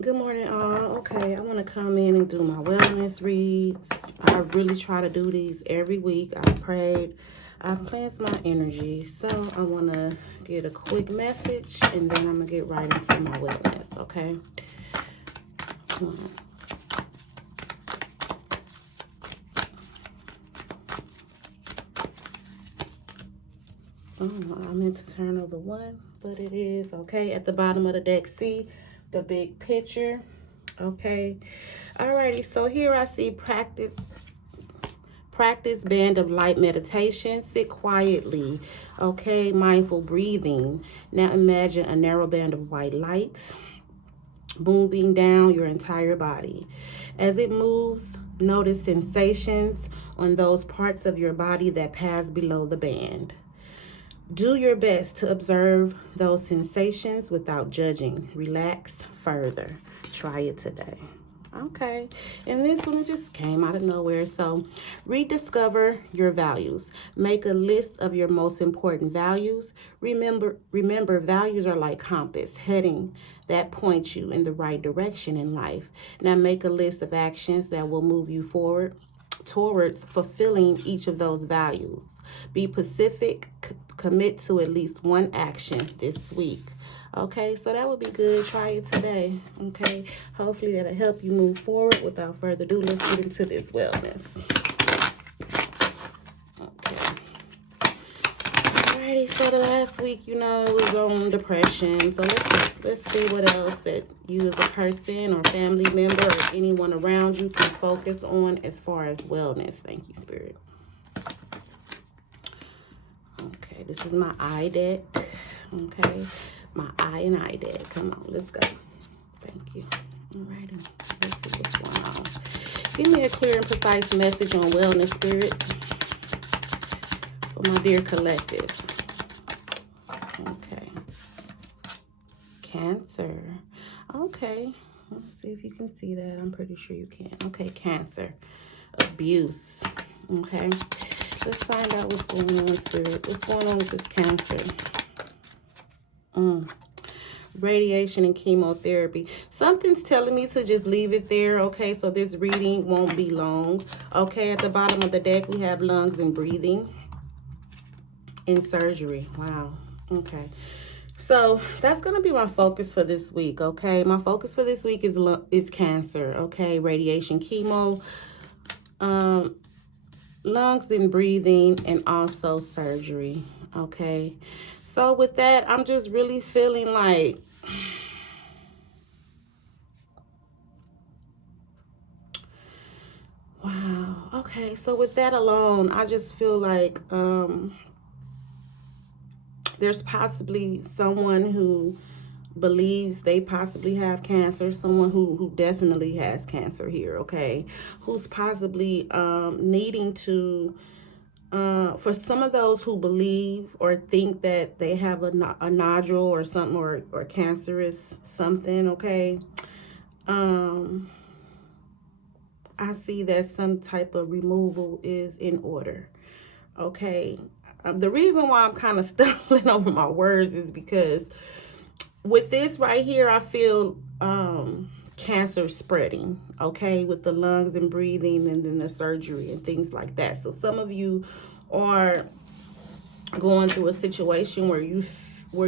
Good morning, all. Okay, I want to come in and do my wellness reads. I really try to do these every week. I've prayed, I've cleansed my energy. So I want to get a quick message and then I'm going to get right into my wellness, okay? Come on. Oh, I meant to turn over one, but it is okay. At the bottom of the deck, see the big picture. Okay. Alrighty, so here I see practice band of light meditation. Sit quietly. Okay, mindful breathing. Now imagine a narrow band of white light moving down your entire body. As it moves, notice sensations on those parts of your body that pass below the band. Do your best to observe those sensations without judging. Relax further. Try it today. Okay, and this one just came out of nowhere. So, rediscover your values. Make a list of your most important values. Remember, values are like compass, heading that point you in the right direction in life. Now, make a list of actions that will move you forward towards fulfilling each of those values. Be specific, commit to at least one action this week. Okay, so that would be good. Try it today. Okay, hopefully that'll help you move forward. Without further ado, let's get into this wellness. Okay. Alrighty, so the last week, was on depression. So let's see what else that you as a person or family member or anyone around you can focus on as far as wellness. Thank you, Spirit. Okay, this is my eye deck. Okay, my eye and eye deck. Come on, let's go. Thank you. Alrighty, let's see what's going on. Give me a clear and precise message on wellness, Spirit, for my dear collective. Okay. Cancer. Okay. Let's see if you can see that. I'm pretty sure you can. Okay, Cancer. Abuse. Okay. Let's find out what's going on, Spirit. What's going on with this Cancer? Radiation and chemotherapy. Something's telling me to just leave it there. Okay, so this reading won't be long. Okay, at the bottom of the deck, we have lungs and breathing and surgery. Wow. Okay. So that's going to be my focus for this week, okay? My focus for this week is Cancer, okay? Radiation, chemo, lungs and breathing, and also surgery, okay? So with that, I'm just really feeling like wow. Okay, so with that alone, I just feel like there's possibly someone who believes they possibly have cancer, someone who definitely has cancer here, okay, who's possibly needing to for some of those who believe or think that they have a nodule or something or cancerous something, okay, I see that some type of removal is in order, okay. The reason why I'm kind of stumbling over my words is because with this right here, I feel cancer spreading, okay, with the lungs and breathing and then the surgery and things like that. So some of you are going through a situation where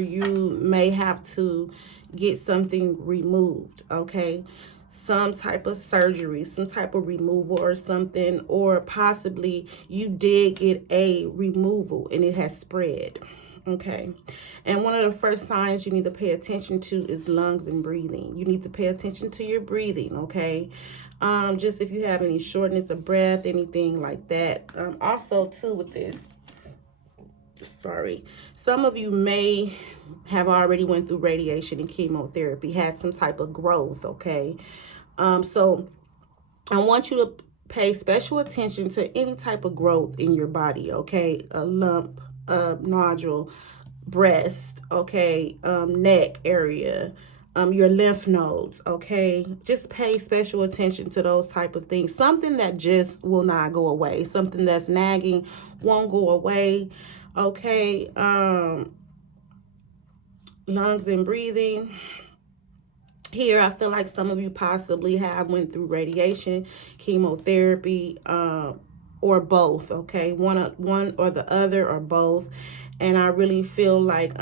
you may have to get something removed, okay, some type of surgery, some type of removal or something, or possibly you did get a removal and it has spread, okay. And one of the first signs you need to pay attention to is lungs and breathing. You need to pay attention to your breathing, okay. Just if you have any shortness of breath, anything like that. Also too with this, sorry, some of you may have already went through radiation and chemotherapy, had some type of growth, okay. So I want you to pay special attention to any type of growth in your body, okay, a lump, a nodule, breast, okay, neck area, your lymph nodes, okay. Just pay special attention to those type of things. Something that just will not go away, something that's nagging, won't go away, okay. Lungs and breathing. here, I feel like some of you possibly have went through radiation, chemotherapy, or both. Okay, one or the other, or both. And I really feel like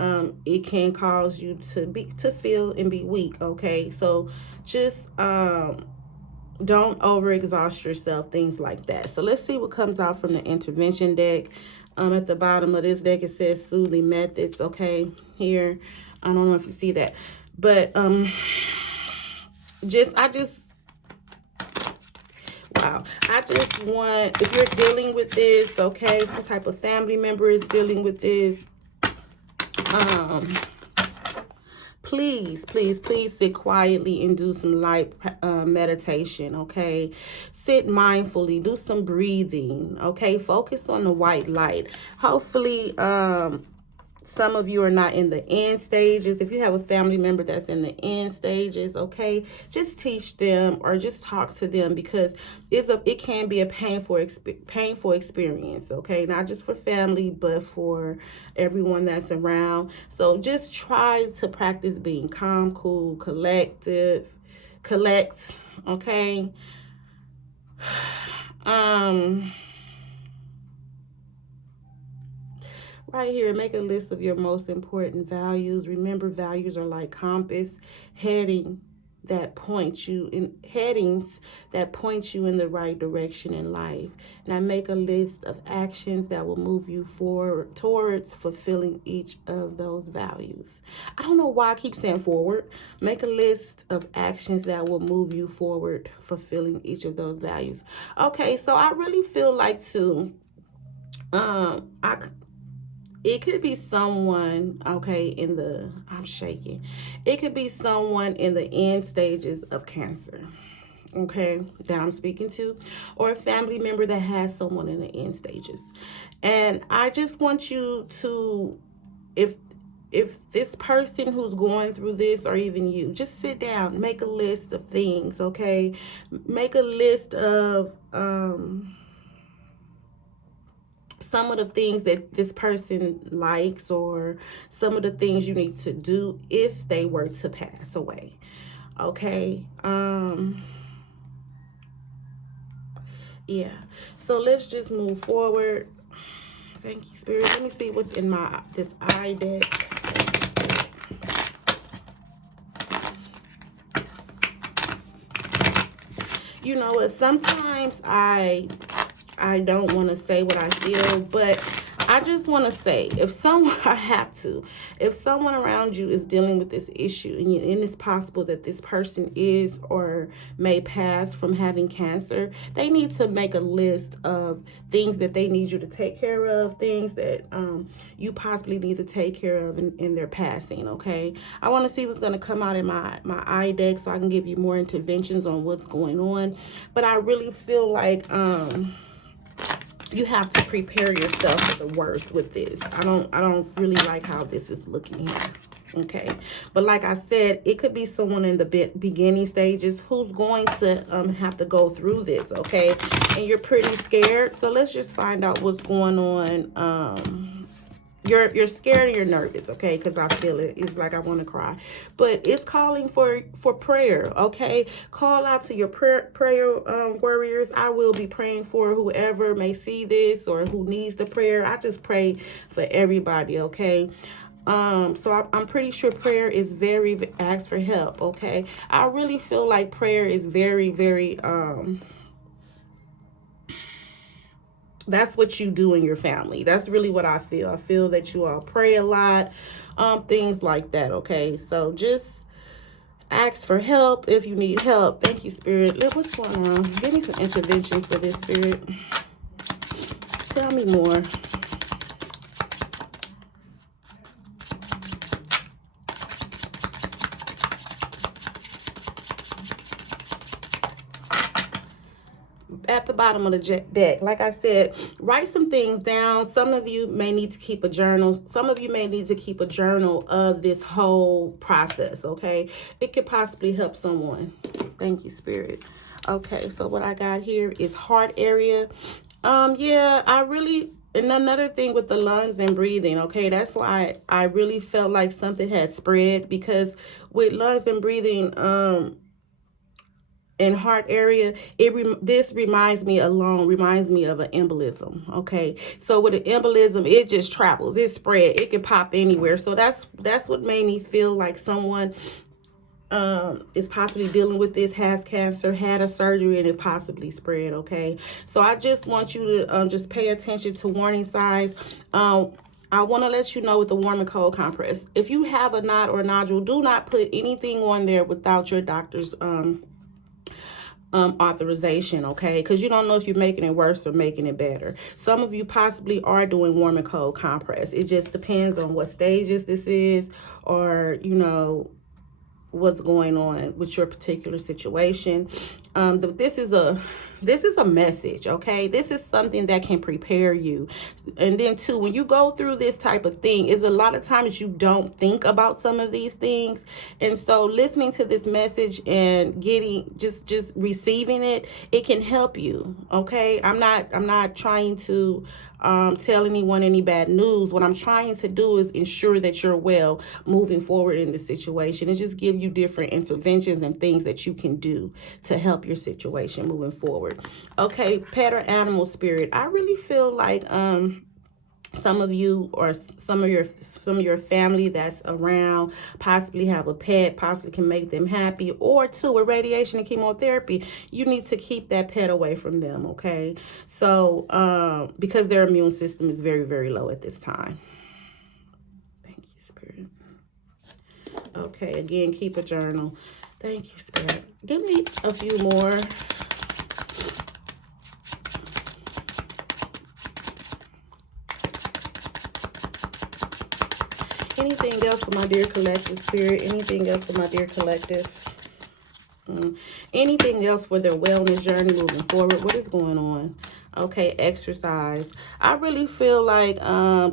it can cause you to feel and be weak. Okay, so just don't overexhaust yourself, things like that. So let's see what comes out from the intervention deck. At the bottom of this deck, it says soothing methods. Okay, here, I don't know if you see that, but I just wow, I just want, if you're dealing with this, okay, some type of family member is dealing with this, please, please, please sit quietly and do some light meditation, okay? Sit mindfully, do some breathing, okay? Focus on the white light. Hopefully, some of you are not in the end stages. If you have a family member that's in the end stages, okay, just teach them or just talk to them, because it can be a painful experience, okay, not just for family but for everyone that's around. So just try to practice being calm, cool, collect, okay. Right here, make a list of your most important values. Remember, values are like compass, headings that point you in the right direction in life. Now make a list of actions that will move you forward towards fulfilling each of those values. I don't know why I keep saying forward. Make a list of actions that will move you forward, fulfilling each of those values. Okay, so I really feel like it could be someone, okay, I'm shaking. It could be someone in the end stages of cancer, okay, that I'm speaking to, or a family member that has someone in the end stages. And I just want you to, if this person who's going through this, or even you, just sit down, make a list of things, okay? Make a list of, some of the things that this person likes, or some of the things you need to do if they were to pass away, okay? Yeah, so let's just move forward. Thank you, Spirit. Let me see what's in this eye deck. You know what, sometimes I don't want to say what I feel, but I just want to say, if someone around you is dealing with this issue, and it's possible that this person is or may pass from having cancer, they need to make a list of things that they need you to take care of, things that you possibly need to take care of in their passing, okay? I want to see what's going to come out in my eye deck, so I can give you more interventions on what's going on. But I really feel like you have to prepare yourself for the worst with this. I don't really like how this is looking here, okay? But like I said, it could be someone in the beginning stages who's going to have to go through this, okay? And you're pretty scared. So let's just find out what's going on. You're scared and you're nervous, okay? Because I feel it. It's like I want to cry. But it's calling for prayer, okay? Call out to your prayer warriors. I will be praying for whoever may see this or who needs the prayer. I just pray for everybody, okay? So I'm pretty sure prayer is ask for help, okay? I really feel like prayer is very, very, that's what you do in your family. That's really what I feel. I feel that you all pray a lot, things like that, okay? So just ask for help if you need help. Thank you, Spirit. Look, what's going on? Give me some intervention for this, Spirit. Tell me more. At the bottom of the deck, like I said, write some things down. Some of you may need to keep a journal. Some of you may need to keep a journal of this whole process, okay? It could possibly help someone. Thank you, Spirit. Okay, so what I got here is heart area. Yeah, I really And another thing with the lungs and breathing, okay, that's why I really felt like something had spread, because with lungs and breathing, and heart area, this reminds me of an embolism. Okay, so with an embolism, it just travels, it spread, it can pop anywhere. So that's what made me feel like someone is possibly dealing with this, has cancer, had a surgery, and it possibly spread. Okay, so I just want you to just pay attention to warning signs. I want to let you know with the warm and cold compress, if you have a knot or a nodule, do not put anything on there without your doctor's authorization, okay? Because you don't know if you're making it worse or making it better. Some of you possibly are doing warm and cold compress. It just depends on what stages this is, or what's going on with your particular situation. This is a message, okay? This is something that can prepare you. And then too, when you go through this type of thing, is a lot of times you don't think about some of these things. And so listening to this message and getting just receiving it, it can help you, okay? I'm not trying to tell anyone any bad news. What I'm trying to do is ensure that you're well moving forward in this situation, and just give you different interventions and things that you can do to help your situation moving forward. Okay, pet or animal spirit. I really feel like some of you, or some of your family that's around, possibly have a pet, possibly can make them happy, or two, with radiation and chemotherapy, you need to keep that pet away from them, okay? So because their immune system is very, very low at this time. Thank you, Spirit. Okay, again, keep a journal. Thank you, Spirit. Give me a few more. Anything else for my dear collective, Spirit? Anything else for my dear collective? Anything else for their wellness journey moving forward? What is going on? Okay, exercise. I really feel like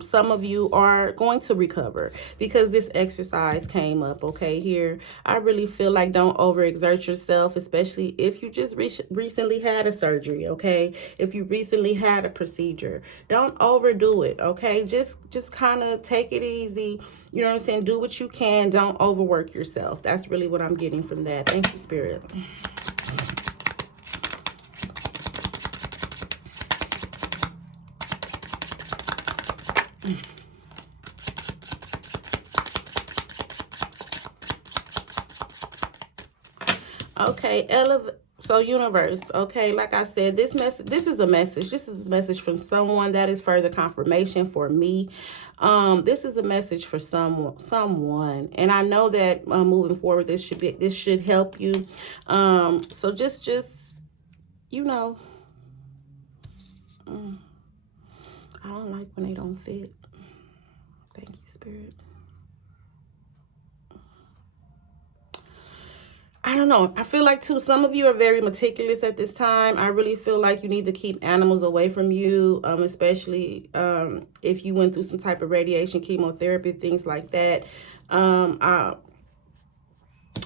some of you are going to recover, because this exercise came up, okay, here. I really feel like don't overexert yourself, especially if you just recently had a surgery, okay? If you recently had a procedure, don't overdo it, okay? Just kind of take it easy. You know what I'm saying? Do what you can. Don't overwork yourself. That's really what I'm getting from that. Thank you, Spirit. Okay, so universe, okay, like I said, this is a message from someone. That is further confirmation for me. This is a message for someone, and I know that moving forward, this should help you. So just I don't like when they don't fit. Thank you, Spirit. I don't know. I feel like, too, some of you are very meticulous at this time. I really feel like you need to keep animals away from you, especially if you went through some type of radiation, chemotherapy, things like that.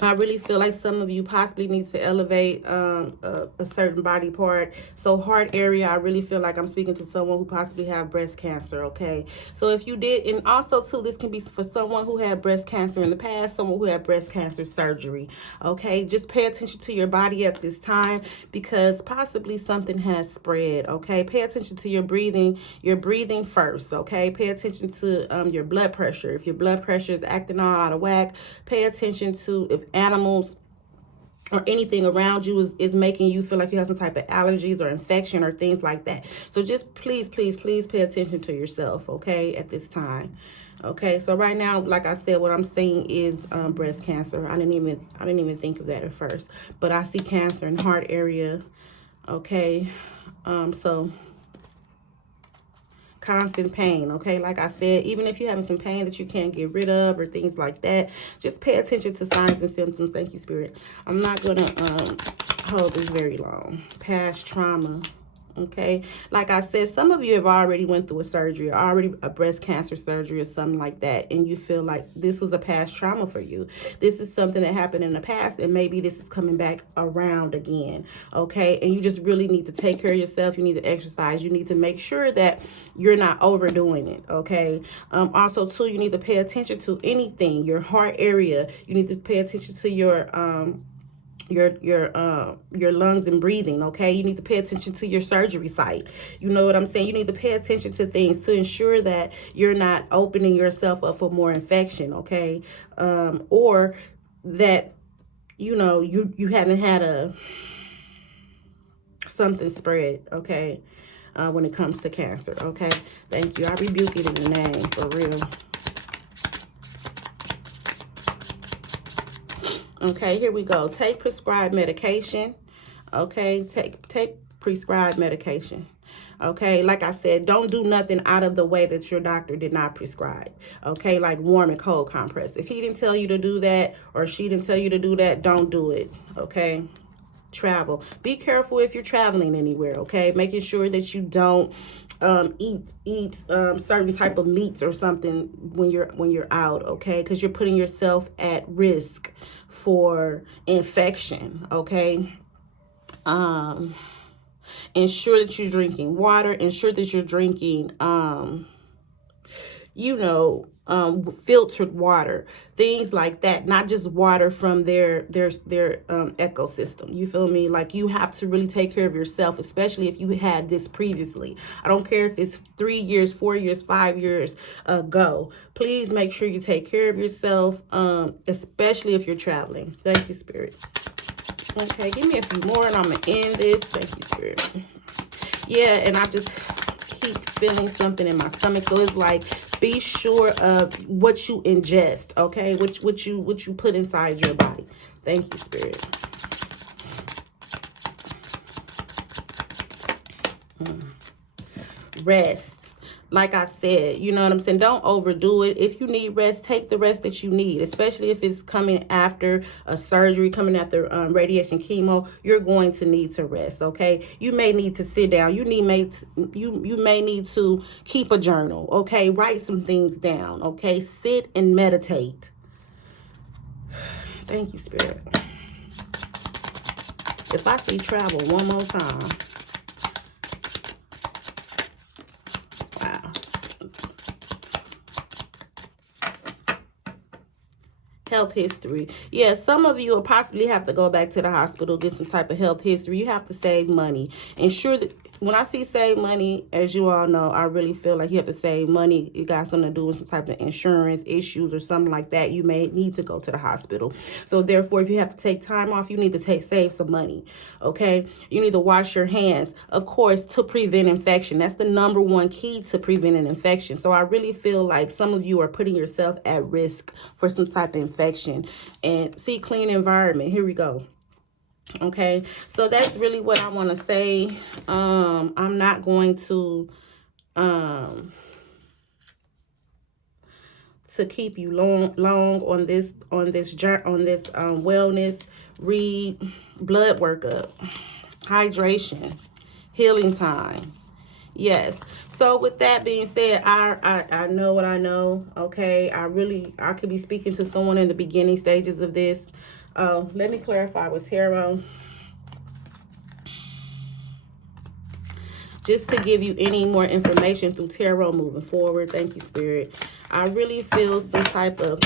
I really feel like some of you possibly need to elevate a certain body part. So heart area, I really feel like I'm speaking to someone who possibly have breast cancer, okay? So if you did, and also too, this can be for someone who had breast cancer in the past, someone who had breast cancer surgery, okay? Just pay attention to your body at this time, because possibly something has spread, okay? Pay attention to your breathing first, okay? Pay attention to your blood pressure. If your blood pressure is acting all out of whack, pay attention to if animals or anything around you is making you feel like you have some type of allergies or infection or things like that. So just please pay attention to yourself, okay, at this time. Okay, so right now, like I said, what I'm seeing is breast cancer. I didn't even think of that at first, but I see cancer in heart area. Okay, so constant pain, okay? Like I said, even if you're having some pain that you can't get rid of or things like that, just pay attention to signs and symptoms. Thank you, Spirit. I'm not gonna hold this very long. Past trauma. Okay, like I said, some of you have already went through a surgery, or already a breast cancer surgery or something like that, and you feel like this was a past trauma for you. This is something that happened in the past, and maybe this is coming back around again. Okay, and you just really need to take care of yourself. You need to exercise. You need to make sure that you're not overdoing it. Okay, also too, you need to pay attention to anything, your heart area. You need to pay attention to your lungs and breathing. Okay, you need to pay attention to your surgery site. You know what I'm saying? You need to pay attention to things to ensure that you're not opening yourself up for more infection. Okay, or that you haven't had something spread. Okay, when it comes to cancer. Okay, thank you. I rebuke it in the name, for real. Okay, here we go. Take prescribed medication. Okay, take prescribed medication. Okay, like I said, don't do nothing out of the way that your doctor did not prescribe. Okay, like warm and cold compress. If he didn't tell you to do that, or she didn't tell you to do that, don't do it. Okay, travel. Be careful if you're traveling anywhere. Okay, making sure that you don't eat certain type of meats or something when you're out. Okay, because you're putting yourself at risk for infection. Okay, ensure that you're drinking water. Ensure that you're drinking filtered water, things like that, not just water from their ecosystem. You feel me? Like, you have to really take care of yourself, especially if you had this previously. I don't care if it's 3 years, 4 years, 5 years ago. Please make sure you take care of yourself, especially if you're traveling. Thank you, Spirit. Okay, give me a few more and I'm gonna end this. Thank you, Spirit. Yeah, and I just keep feeling something in my stomach. So it's like, be sure of what you ingest, okay? What you put inside your body. Thank you, Spirit. Rest. Like I said, you know what I'm saying? Don't overdo it. If you need rest, take the rest that you need, especially if it's coming after a surgery, coming after radiation chemo. You're going to need to rest, okay? You may need to sit down. You may need to keep a journal, okay? Write some things down, okay? Sit and meditate. Thank you, Spirit. If I see travel one more time. Health history. Yeah, some of you will possibly have to go back to the hospital, get some type of health history. You have to save money. Ensure that, when I see save money, as you all know, I really feel like you have to save money. It got something to do with some type of insurance issues or something like that. You may need to go to the hospital. So therefore, if you have to take time off, you need to save some money. Okay, you need to wash your hands, of course, to prevent infection. That's the #1 key to preventing infection. So I really feel like some of you are putting yourself at risk for some type of infection. And see, clean environment. Here we go. Okay, so that's really what I want to say. I'm not going to keep you long on this wellness. Read blood workup, hydration, healing time. Yes. So with that being said, I know what I know. Okay, I could be speaking to someone in the beginning stages of this. Let me clarify with tarot, just to give you any more information through tarot moving forward. Thank you, Spirit. I really feel some type of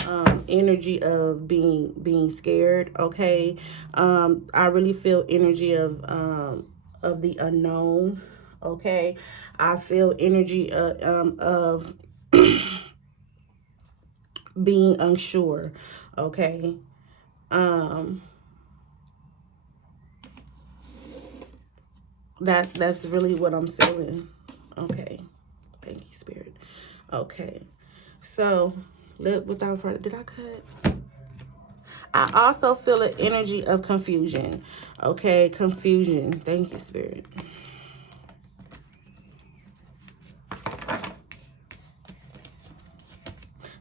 energy of being scared. Okay, I really feel energy of the unknown. Okay, I feel energy of being unsure. Okay, that's really what I'm feeling. Okay, thank you, Spirit. Okay, so without further, did I cut? I also feel an energy of confusion. Okay, confusion. Thank you, Spirit.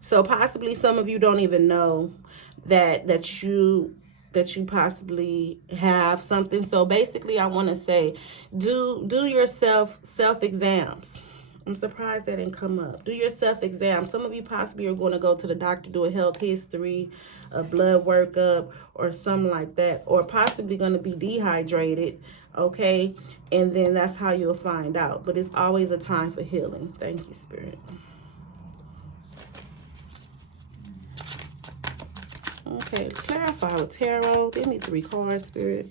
So possibly some of you don't even know that you that you possibly have something. So basically, I want to say, do your self exams. I'm surprised that didn't come up. Do your self exam. Some of you possibly are going to go to the doctor, do a health history, a blood workup, or something like that, or possibly going to be dehydrated. Okay, and then that's how you'll find out. But it's always a time for healing. Thank you, Spirit. Okay, clarify with tarot. Give me 3 cards, Spirit.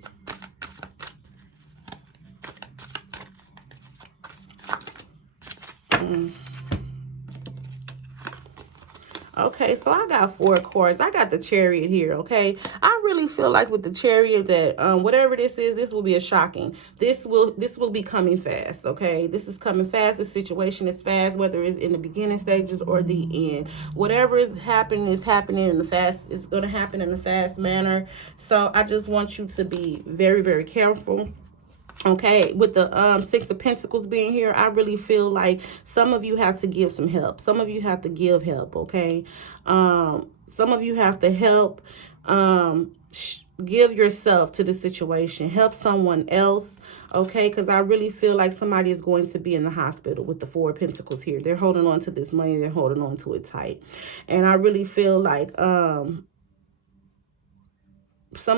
Okay, so I got 4 cards. I got the Chariot here, okay? I really feel like with the Chariot that whatever this is, this will be a shocking. This will be coming fast, okay? This is coming fast. The situation is fast, whether it's in the beginning stages or the end. Whatever is happening in the fast. It's going to happen in a fast manner. So I just want you to be very, very careful. Okay, with the 6 of Pentacles being here, I really feel like some of you have to give some help. Some of you have to give help, okay? Some of you have to help give yourself to the situation. Help someone else, okay? Because I really feel like somebody is going to be in the hospital with the 4 of Pentacles here. They're holding on to this money. They're holding on to it tight. And I really feel like some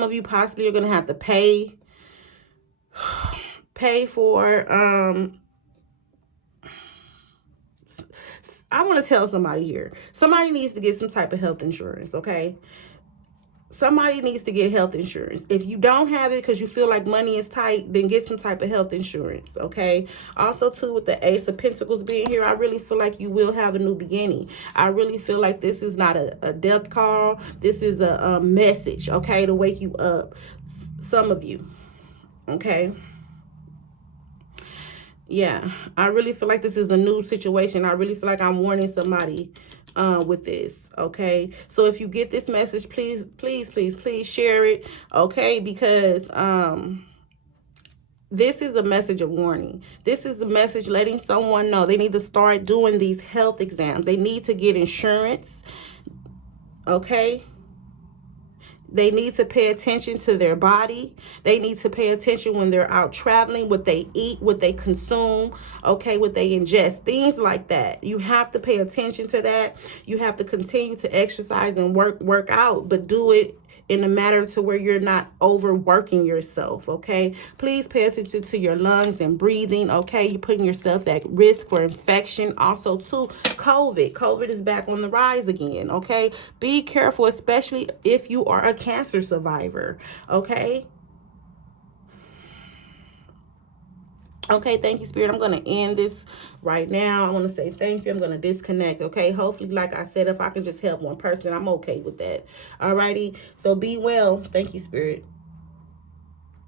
of you possibly are going to have to pay for I want to tell somebody here, somebody needs to get some type of health insurance, okay? Somebody needs to get health insurance. If you don't have it because you feel like money is tight, then get some type of health insurance, okay? Also, too, with the Ace of Pentacles being here, I really feel like you will have a new beginning. I really feel like this is not a death call. This is a message, okay, to wake you up. Some of you, okay? Yeah, I really feel like this is a new situation. I really feel like I'm warning somebody with this, okay? So if you get this message, please, please, please, please share it, okay? Because this is a message of warning. This is a message letting someone know they need to start doing these health exams. They need to get insurance, okay? They need to pay attention to their body. They need to pay attention when they're out traveling, what they eat, what they consume, okay, what they ingest, things like that. You have to pay attention to that. You have to continue to exercise and work out, but do it in a manner to where you're not overworking yourself, okay? Please pay attention to your lungs and breathing, okay? You're putting yourself at risk for infection. Also, too, COVID. COVID is back on the rise again, okay? Be careful, especially if you are a cancer survivor, okay? Okay, thank you, Spirit. I'm going to end this right now. I want to say thank you. I'm going to disconnect, okay? Hopefully, like I said, if I can just help one person, I'm okay with that. Alrighty? So be well. Thank you, Spirit.